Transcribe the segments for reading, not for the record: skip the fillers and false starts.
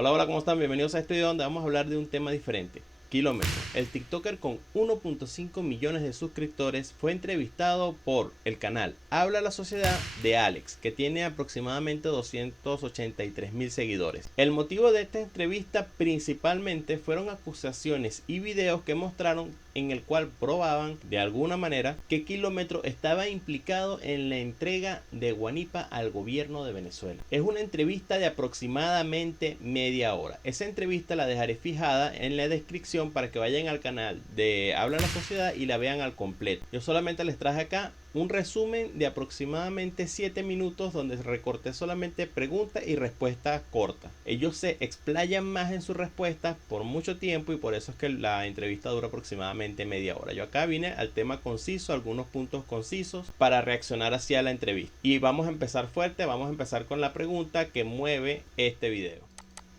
Hola, hola, ¿cómo están? Bienvenidos a este video donde vamos a hablar de un tema diferente. Kilómetro. El TikToker con 1.5 millones de suscriptores fue entrevistado por el canal Habla la Sociedad de Alex, que tiene aproximadamente 283.000 seguidores. El motivo de esta entrevista principalmente fueron acusaciones y videos que mostraron en el cual probaban de alguna manera que Kilómetro estaba implicado en la entrega de Guanipa al gobierno de Venezuela. Es una entrevista de aproximadamente media hora. Esa entrevista la dejaré fijada en la descripción para que vayan al canal de Habla la Sociedad y la vean al completo. Yo solamente les traje acá un resumen de aproximadamente 7 minutos donde recorté solamente preguntas y respuestas cortas. Ellos se explayan más en sus respuestas por mucho tiempo y por eso es que la entrevista dura aproximadamente media hora. Yo acá vine al tema conciso, algunos puntos concisos para reaccionar hacia la entrevista. Y vamos a empezar fuerte, vamos a empezar con la pregunta que mueve este video.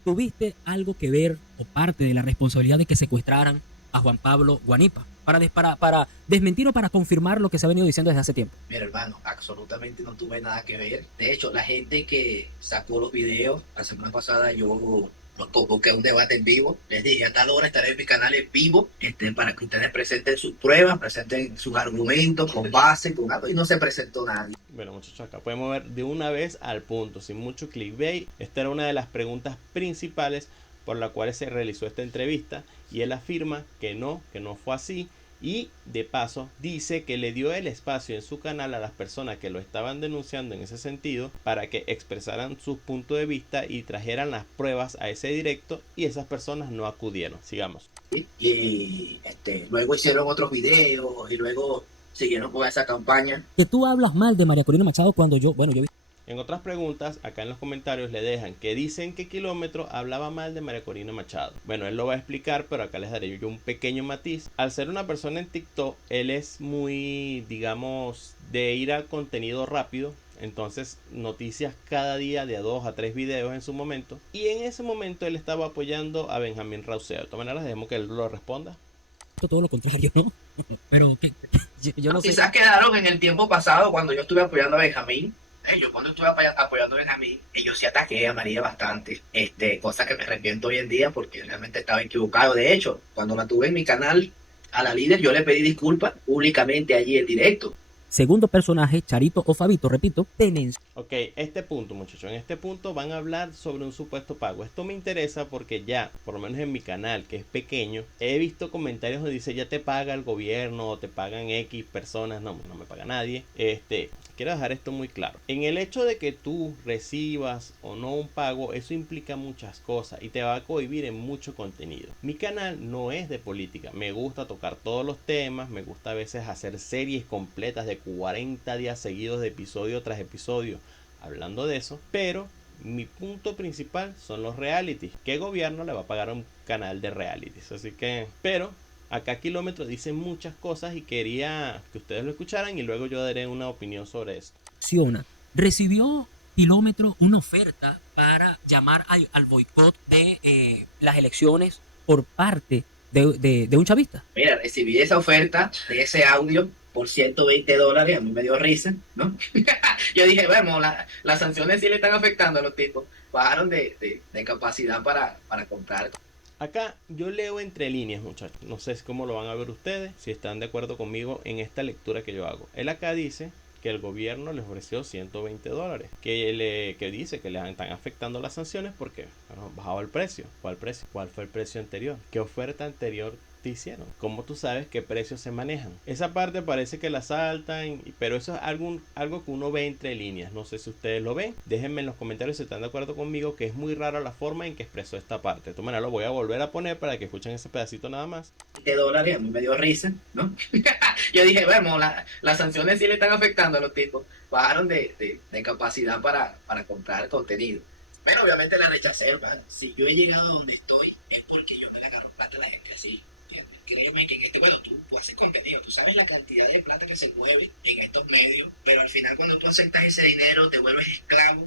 ¿Tuviste algo que ver o parte de la responsabilidad de que secuestraran a Juan Pablo Guanipa? Para desmentir o para confirmar lo que se ha venido diciendo desde hace tiempo. Mira, hermano, absolutamente no tuve nada que ver. De hecho, la gente que sacó los videos, la semana pasada yo los convoqué a un debate en vivo. Les dije, a tal hora estaré en mi canal en vivo, para que ustedes presenten sus pruebas, presenten sus argumentos con base, con algo, y no se presentó nadie. Bueno, muchachos, acá podemos ver de una vez al punto, sin mucho clickbait. Esta era una de las preguntas principales por la cual se realizó esta entrevista y él afirma que no fue así. Y de paso dice que le dio el espacio en su canal a las personas que lo estaban denunciando en ese sentido para que expresaran sus puntos de vista y trajeran las pruebas a ese directo, y esas personas no acudieron. Sigamos. Y luego hicieron otros videos y luego siguieron con esa campaña. Que tú hablas mal de María Corina Machado cuando yo vi. En otras preguntas, acá en los comentarios le dejan que dicen que Kilómetro hablaba mal de María Corina Machado. Bueno, él lo va a explicar, pero acá les daré yo un pequeño matiz. Al ser una persona en TikTok, él es muy, digamos, de ir al contenido rápido. Entonces, noticias cada día de a 2 a 3 videos en su momento. Y en ese momento él estaba apoyando a Benjamín Rauseo. De todas maneras, dejemos que él lo responda. Todo lo contrario, ¿no? Pero que yo no sé. Quizás quedaron en el tiempo pasado cuando yo estuve apoyando a Benjamín. Yo cuando estuve apoyando a Benjamín, yo sí ataqué a María bastante, cosa que me arrepiento hoy en día porque realmente estaba equivocado. De hecho, cuando la tuve en mi canal, a la líder yo le pedí disculpas públicamente allí en directo. Segundo personaje, Charito o Fabito, repito, tenencio. Ok, este punto, muchachos, en este punto van a hablar sobre un supuesto pago. Esto me interesa porque ya, por lo menos en mi canal, que es pequeño, he visto comentarios donde dice ya te paga el gobierno o te pagan X personas. No me paga nadie. Quiero dejar esto muy claro. En el hecho de que tú recibas o no un pago, eso implica muchas cosas y te va a cohibir en mucho contenido. Mi canal no es de política. Me gusta tocar todos los temas, me gusta a veces hacer series completas de 40 días seguidos de episodio tras episodio hablando de eso, pero mi punto principal son los realities. ¿Qué gobierno le va a pagar a un canal de realities? Así que, pero acá Kilómetro dice muchas cosas y quería que ustedes lo escucharan y luego yo daré una opinión sobre esto. Recibió Kilómetro una oferta para llamar al boicot de las elecciones por parte de un chavista. Mira, recibí esa oferta de ese audio por $120, a mí me dio risa, ¿no? Yo dije, bueno, las sanciones sí le están afectando a los tipos, bajaron de capacidad para comprar. Acá yo leo entre líneas, muchachos. No sé cómo lo van a ver ustedes, si están de acuerdo conmigo en esta lectura que yo hago. Él acá dice que el gobierno les ofreció $120, que dice que les están afectando las sanciones porque bajaba el precio. ¿Cuál precio? ¿Cuál fue el precio anterior? ¿Qué oferta anterior te hicieron? ¿Cómo tú sabes qué precios se manejan? Esa parte parece que la saltan, pero eso es algo que uno ve entre líneas. No sé si ustedes lo ven. Déjenme en los comentarios si están de acuerdo conmigo, que es muy rara la forma en que expresó esta parte. De todas maneras, lo voy a volver a poner para que escuchen ese pedacito nada más. $20, a mí me dio risa, ¿no? Yo dije, bueno, las sanciones sí le están afectando a los tipos, bajaron de capacidad para comprar contenido. Bueno, obviamente la rechacé, ¿verdad? Si yo he llegado a donde estoy, es porque yo me la agarro plata a la gente así. Créeme que bueno, tú haces contenido, tú sabes la cantidad de plata que se mueve en estos medios, pero al final cuando tú aceptas ese dinero te vuelves esclavo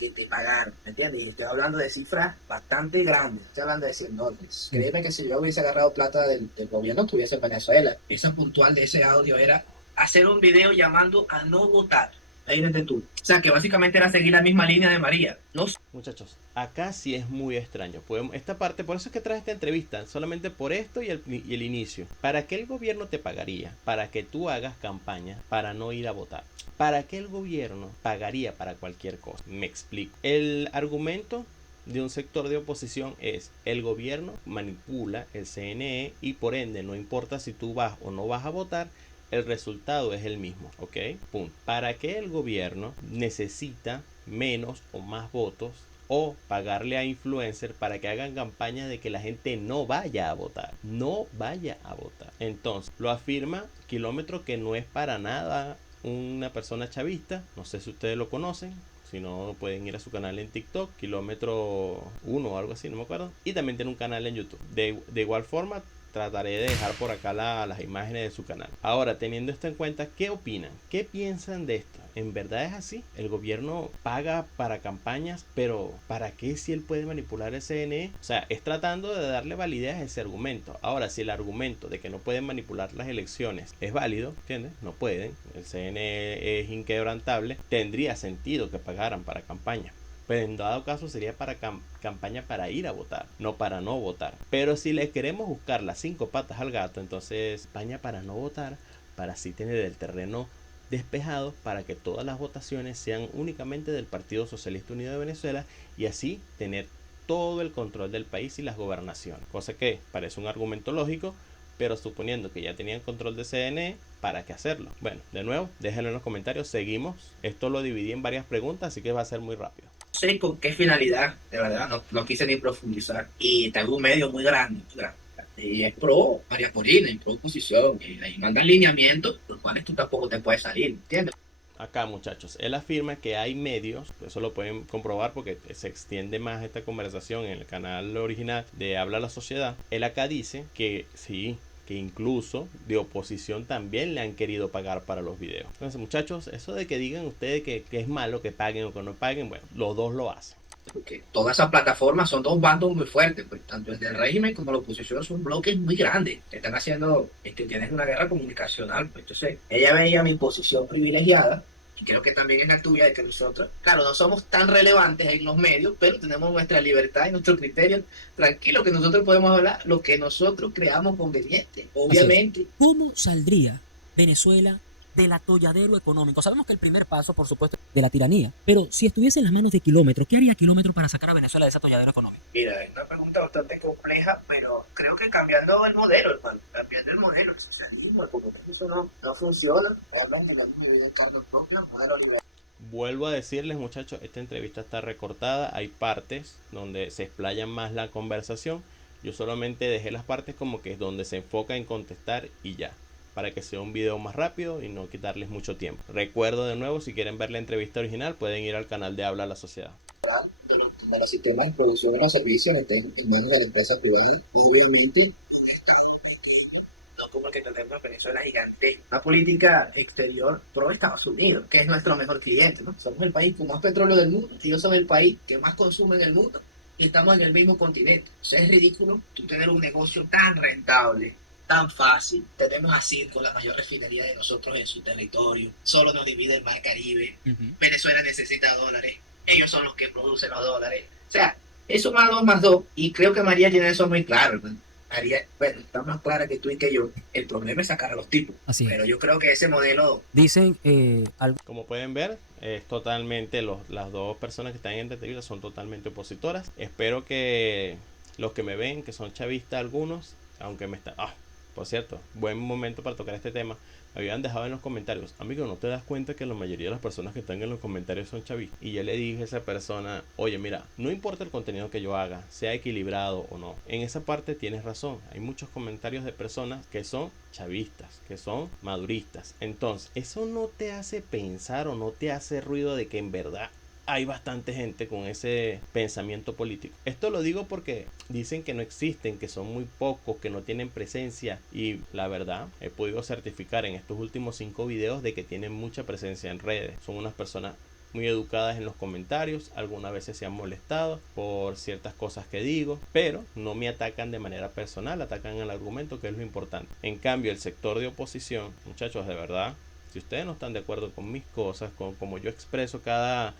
de te pagar, ¿me entiendes? Y estoy hablando de cifras bastante grandes, estoy hablando de $100. Créeme que si yo hubiese agarrado plata del gobierno, estuviese en Venezuela. Esa puntual de ese audio era hacer un video llamando a no votar. Ahí desde tú. O sea, que básicamente era seguir la misma línea de María. No. Muchachos, acá sí es muy extraño. Esta parte, por eso es que traje esta entrevista, solamente por esto y el inicio. ¿Para qué el gobierno te pagaría? Para que tú hagas campaña para no ir a votar. ¿Para qué el gobierno pagaría para cualquier cosa? Me explico. El argumento de un sector de oposición es: el gobierno manipula el CNE y por ende no importa si tú vas o no vas a votar, el resultado es el mismo, ¿ok? Punto. ¿Para qué el gobierno necesita menos o más votos o pagarle a influencers para que hagan campaña de que la gente no vaya a votar? No vaya a votar. Entonces, lo afirma Kilómetro, que no es para nada una persona chavista. No sé si ustedes lo conocen. Si no, pueden ir a su canal en TikTok, Kilómetro 1 o algo así, no me acuerdo. Y también tiene un canal en YouTube. De igual forma, trataré de dejar por acá las imágenes de su canal. Ahora, teniendo esto en cuenta, ¿qué opinan? ¿Qué piensan de esto? ¿En verdad es así? El gobierno paga para campañas, pero ¿para qué si él puede manipular el CNE? O sea, es tratando de darle validez a ese argumento. Ahora, si el argumento de que no pueden manipular las elecciones es válido, ¿entiendes? No pueden. El CNE es inquebrantable. Tendría sentido que pagaran para campaña. Pero en dado caso sería para campaña para ir a votar, no para no votar. Pero si le queremos buscar las 5 patas al gato, entonces campaña para no votar, para así tener el terreno despejado, para que todas las votaciones sean únicamente del Partido Socialista Unido de Venezuela y así tener todo el control del país y las gobernaciones. Cosa que parece un argumento lógico, pero suponiendo que ya tenían control de CNE, ¿para qué hacerlo? Bueno, de nuevo, déjenlo en los comentarios, seguimos. Esto lo dividí en varias preguntas, así que va a ser muy rápido. Sé con qué finalidad, de verdad, no quise ni profundizar. Y tengo un medio muy grande, muy grande. Y es pro María Corina, y pro oposición. Y ahí mandan lineamientos, los cuales tú tampoco te puedes salir, ¿entiendes? Acá, muchachos, él afirma que hay medios, eso lo pueden comprobar porque se extiende más esta conversación en el canal original de Habla la Sociedad. Él acá dice que sí, que incluso de oposición también le han querido pagar para los videos. Entonces, muchachos, eso de que digan ustedes que es malo que paguen o que no paguen, bueno, los dos lo hacen. Porque todas esas plataformas son dos bandos muy fuertes, pues, tanto el del régimen como la oposición son bloques muy grandes que están haciendo, tienes una guerra comunicacional. Pues, entonces, ella veía mi posición privilegiada, y creo que también es la tuya, de que nosotros, claro, no somos tan relevantes en los medios, pero tenemos nuestra libertad y nuestro criterio. Tranquilo, que nosotros podemos hablar lo que nosotros creamos conveniente, obviamente. ¿Cómo saldría Venezuela del atolladero económico? Sabemos que el primer paso, por supuesto, de la tiranía. Pero si estuviese en las manos de Kilómetro, ¿qué haría Kilómetro para sacar a Venezuela de ese atolladero económico? Mira, es una pregunta bastante compleja, pero creo que cambiando el modelo, hermano, cambiando el modelo, el socialismo, como que eso no funciona. Hablan de la misma vida de Carlos Propia, Vuelvo a decirles, muchachos, esta entrevista está recortada, hay partes donde se explayan más la conversación. Yo solamente dejé las partes como que es donde se enfoca en contestar y ya, para que sea un video más rápido y no quitarles mucho tiempo. Recuerdo de nuevo, si quieren ver la entrevista original, pueden ir al canal de Habla la Sociedad. de los sistemas de producción de los servicios en manos de la empresa privada, y obviamente no como el que tenemos en Venezuela gigante. Una política exterior pro Estados Unidos, que es nuestro mejor cliente, ¿no? Somos el país con más petróleo del mundo, ellos son el país que más consume en el mundo y estamos en el mismo continente. O sea, es ridículo tú tener un negocio tan rentable, tan fácil. Tenemos a Circo, la mayor refinería de nosotros en su territorio. Solo nos divide el mar Caribe. Venezuela necesita dólares. Ellos son los que producen los dólares. O sea, eso más dos. Y creo que María tiene eso muy claro, ¿no? María, bueno, está más clara que tú y que yo. El problema es sacar a los tipos. Así es. Pero yo creo que ese modelo... Dicen algo. Como pueden ver, es totalmente, las dos personas que están en entrevista son totalmente opositoras. Espero que los que me ven, que son chavistas algunos, aunque me están... por cierto, buen momento para tocar este tema. Me habían dejado en los comentarios: amigo, ¿no te das cuenta que la mayoría de las personas que están en los comentarios son chavistas? Y yo le dije a esa persona: oye, mira, no importa el contenido que yo haga, sea equilibrado o no, en esa parte tienes razón. Hay muchos comentarios de personas que son chavistas, que son maduristas. Entonces, eso no te hace pensar o no te hace ruido de que en verdad hay bastante gente con ese pensamiento político. Esto lo digo porque dicen que no existen, que son muy pocos, que no tienen presencia, y la verdad he podido certificar en estos últimos 5 videos de que tienen mucha presencia en redes. Son unas personas muy educadas en los comentarios, algunas veces se han molestado por ciertas cosas que digo, pero no me atacan de manera personal, atacan el argumento, que es lo importante. En cambio, el sector de oposición, muchachos, de verdad, si ustedes no están de acuerdo con mis cosas, con cómo yo expreso cada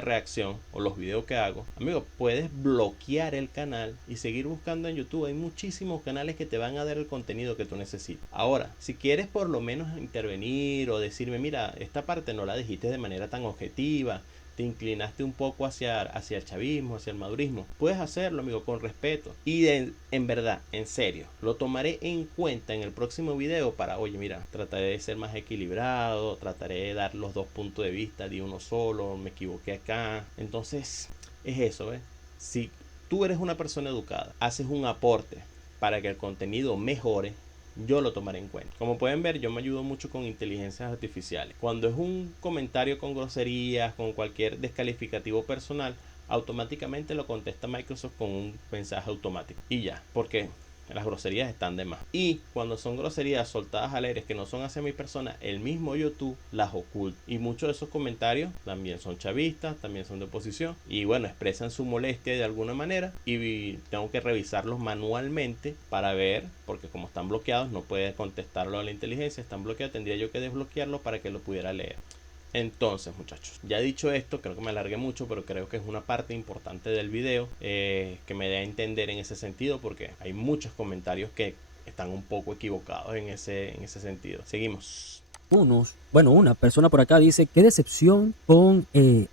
reacción o los videos que hago, amigo, puedes bloquear el canal y seguir buscando en YouTube. Hay muchísimos canales que te van a dar el contenido que tú necesitas. Ahora, si quieres por lo menos intervenir o decirme, mira, esta parte no la dijiste de manera tan objetiva, te inclinaste un poco hacia el chavismo, hacia el madurismo, puedes hacerlo, amigo, con respeto. Y en verdad, en serio, lo tomaré en cuenta en el próximo video para, oye, mira, trataré de ser más equilibrado, trataré de dar los dos puntos de vista de uno solo, me equivoqué acá. Entonces, es eso, ¿ves? Si tú eres una persona educada, haces un aporte para que el contenido mejore, yo lo tomaré en cuenta. Como pueden ver, yo me ayudo mucho con inteligencias artificiales. Cuando es un comentario con groserías, con cualquier descalificativo personal, automáticamente lo contesta Microsoft con un mensaje automático. Y ya, porque las groserías están de más. Y cuando son groserías soltadas al aire que no son hacia mi persona, el mismo YouTube las oculta. Y muchos de esos comentarios también son chavistas, también son de oposición. Y bueno, expresan su molestia de alguna manera. Y tengo que revisarlos manualmente para ver, porque como están bloqueados, no puede contestarlo a la inteligencia. Están bloqueados, tendría yo que desbloquearlo para que lo pudiera leer. Entonces, muchachos, ya dicho esto, creo que me alargué mucho, pero creo que es una parte importante del video que me dé a entender en ese sentido, porque hay muchos comentarios que están un poco equivocados en ese sentido. Seguimos. Una persona por acá dice, qué decepción con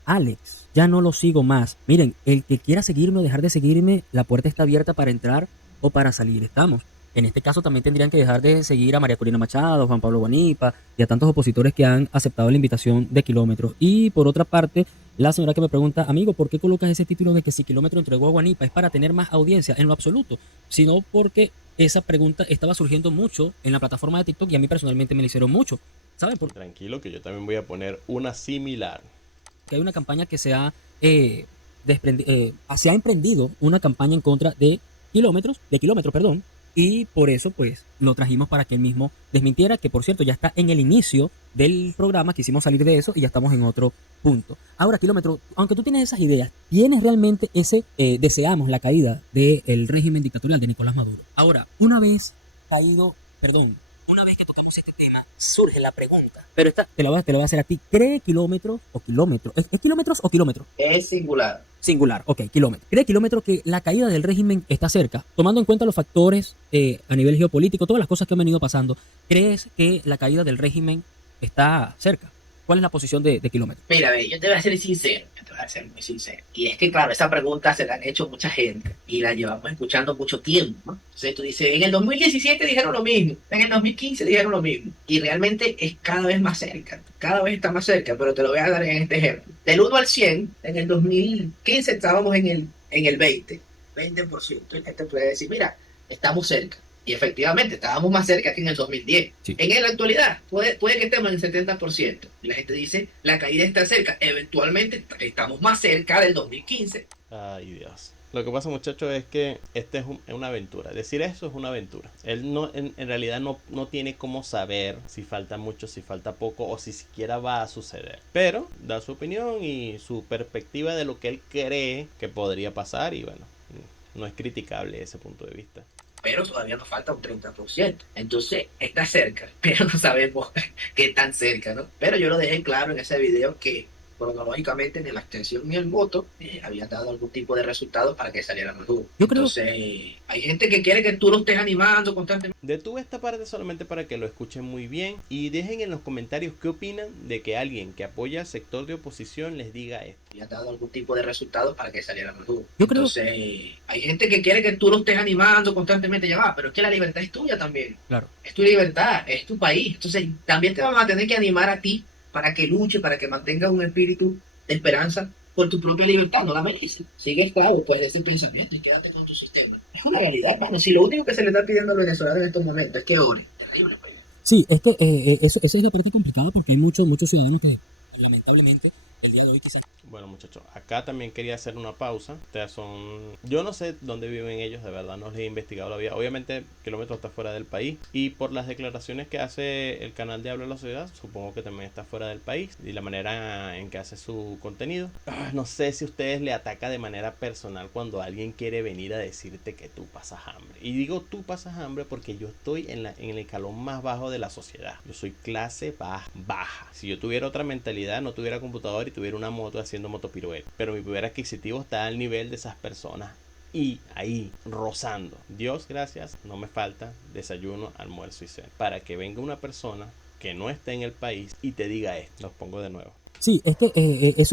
Alex, ya no lo sigo más. Miren, el que quiera seguirme o dejar de seguirme, la puerta está abierta para entrar o para salir, estamos. En este caso también tendrían que dejar de seguir a María Corina Machado, Juan Pablo Guanipa y a tantos opositores que han aceptado la invitación de Kilómetro. Y por otra parte, la señora que me pregunta, amigo, ¿por qué colocas ese título de que si Kilómetro entregó a Guanipa? Es para tener más audiencia, en lo absoluto, sino porque esa pregunta estaba surgiendo mucho en la plataforma de TikTok y a mí personalmente me la hicieron mucho. ¿Saben? Porque Tranquilo, que yo también voy a poner una similar. hay una campaña que se ha emprendido una campaña en contra de Kilómetro, perdón. Y por eso, pues, lo trajimos para que él mismo desmintiera, que por cierto ya está en el inicio del programa, quisimos salir de eso y ya estamos en otro punto. Ahora, Kilómetro, aunque tú tienes esas ideas, ¿tienes realmente deseamos la caída del régimen dictatorial de Nicolás Maduro? Ahora, una vez que tocamos este tema, surge la pregunta, pero esta te la voy a hacer a ti. ¿Cree Kilómetro o Kilómetro? ¿Es Kilómetros o Kilómetro? Es singular. Singular, ok, Kilómetro. ¿Cree Kilómetro que la caída del régimen está cerca? Tomando en cuenta los factores a nivel geopolítico, todas las cosas que han venido pasando, ¿crees que la caída del régimen está cerca? ¿Cuál es la posición de Kilómetro? Mira, ve, yo te voy a ser sincero, muy sincero. Y es que, claro, esa pregunta se la han hecho mucha gente y la llevamos escuchando mucho tiempo, ¿no? Entonces tú dices, en el 2017 dijeron lo mismo, en el 2015 dijeron lo mismo. Y realmente es cada vez más cerca, cada vez está más cerca, pero te lo voy a dar en este ejemplo. Del 1 al 100, en el 2015 estábamos en el 20%. Entonces te puede decir, mira, estamos cerca. Y efectivamente, estábamos más cerca que en el 2010. Sí. En la actualidad, puede que estemos en el 70%. Y la gente dice, la caída está cerca. Eventualmente, estamos más cerca del 2015. Ay, Dios. Lo que pasa, muchachos, es que esta es una aventura. Decir eso es una aventura. Él no, en realidad no tiene cómo saber si falta mucho, si falta poco o si siquiera va a suceder. Pero da su opinión y su perspectiva de lo que él cree que podría pasar y bueno, no es criticable ese punto de vista. Pero todavía nos falta un 30%. Entonces, está cerca, pero no sabemos qué tan cerca, ¿no? Pero yo lo dejé claro en ese video que cronológicamente ni la abstención ni el voto habían dado algún tipo de resultado para que saliera Maduro. Yo creo... Entonces, hay gente que quiere que tú lo estés animando constantemente. Detuve esta parte solamente para que lo escuchen muy bien y dejen en los comentarios qué opinan de que alguien que apoya al sector de oposición les diga esto. Habían dado algún tipo de resultado para que saliera Maduro. Yo creo... Entonces, hay gente que quiere que tú lo estés animando constantemente, ya va, pero es que la libertad es tuya también. Claro. Es tu libertad, es tu país. Entonces, también te vamos a tener que animar a ti para que luche, para que mantengas un espíritu de esperanza por tu propia libertad, no la mereces. Sigue esclavo, pues, de ese pensamiento y quédate con tu sistema. Es una realidad, hermano. Si lo único que se le está pidiendo a los venezolanos en estos momentos es que oren. Terrible, pues. Sí, es que esa es la parte complicada porque hay muchos ciudadanos que lamentablemente el día de hoy quizás... Bueno, muchachos, acá también quería hacer una pausa. Ustedes son... Yo no sé dónde viven ellos, de verdad, no les he investigado la vida. Obviamente, Kilómetro está fuera del país. Y por las declaraciones que hace el canal de Habla la Sociedad, supongo que también está fuera del país. Y la manera en que hace su contenido. No sé si a ustedes le ataca de manera personal cuando alguien quiere venir a decirte que tú pasas hambre. Y digo tú pasas hambre porque yo estoy en el escalón más bajo de la sociedad. Yo soy clase baja. Si yo tuviera otra mentalidad, no tuviera computador y tuviera una moto haciendo motopirueta, pero mi poder adquisitivo está al nivel de esas personas y ahí rozando. Dios gracias, no me falta desayuno, almuerzo y cena para que venga una persona que no esté en el país y te diga esto. Los pongo de nuevo. Sí, eso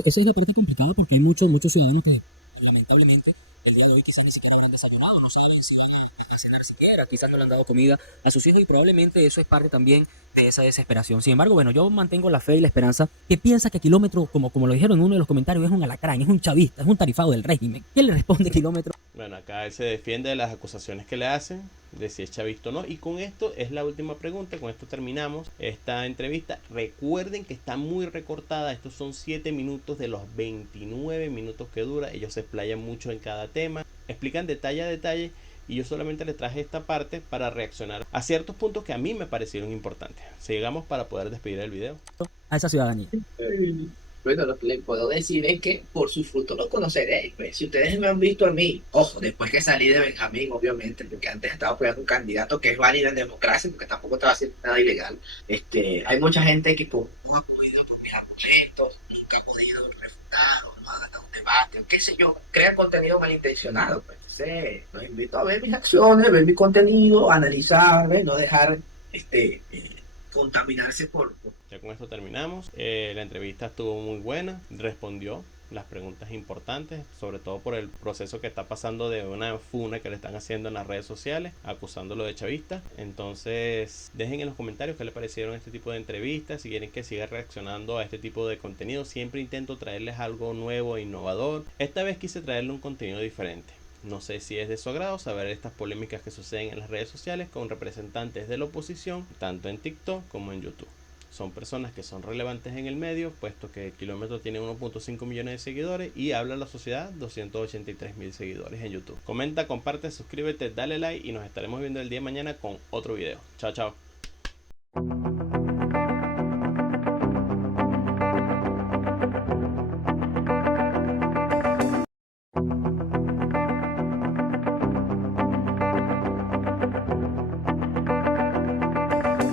es la parte complicada porque hay muchos ciudadanos que lamentablemente el día de hoy quizás ni siquiera han desayunado, no saben si van a cenar siquiera, quizás no le han dado comida a sus hijos y probablemente eso es parte también de esa desesperación. Sin embargo, bueno, yo mantengo la fe y la esperanza que piensa que Kilómetro, como lo dijeron en uno de los comentarios, es un alacrán, es un chavista, es un tarifado del régimen. ¿Qué le responde Kilómetro? Bueno, acá él se defiende de las acusaciones que le hacen, de si es chavista o no. Y con esto es la última pregunta, con esto terminamos esta entrevista. Recuerden que está muy recortada, estos son 7 minutos de los 29 minutos que dura. Ellos se explayan mucho en cada tema, explican detalle a detalle. Y yo solamente les traje esta parte para reaccionar a ciertos puntos que a mí me parecieron importantes. Sigamos para poder despedir el video. A esa ciudadanía. Bueno, lo que les puedo decir es que por sus frutos los conoceréis. Pues. Si ustedes me han visto a mí, ojo, después que salí de Benjamín, obviamente, porque antes estaba apoyando un candidato que es válido en democracia, porque tampoco estaba haciendo nada ilegal. Hay mucha gente que no ha podido por mis argumentos, nunca ha podido refutar o no ha dado un debate, o qué sé yo, crea contenido malintencionado. Pues. Entonces, los invito a ver mis acciones, ver mi contenido, analizarme, no dejar contaminarse por... Ya con esto terminamos. La entrevista estuvo muy buena, respondió las preguntas importantes, sobre todo por el proceso que está pasando de una funa que le están haciendo en las redes sociales, acusándolo de chavista. Entonces, dejen en los comentarios qué les parecieron este tipo de entrevistas, si quieren que siga reaccionando a este tipo de contenido. Siempre intento traerles algo nuevo e innovador. Esta vez quise traerle un contenido diferente. No sé si es de su agrado saber estas polémicas que suceden en las redes sociales con representantes de la oposición, tanto en TikTok como en YouTube. Son personas que son relevantes en el medio, puesto que Kilómetro tiene 1.5 millones de seguidores y Habla la Sociedad 283.000 seguidores en YouTube. Comenta, comparte, suscríbete, dale like y nos estaremos viendo el día de mañana con otro video. Chao, chao.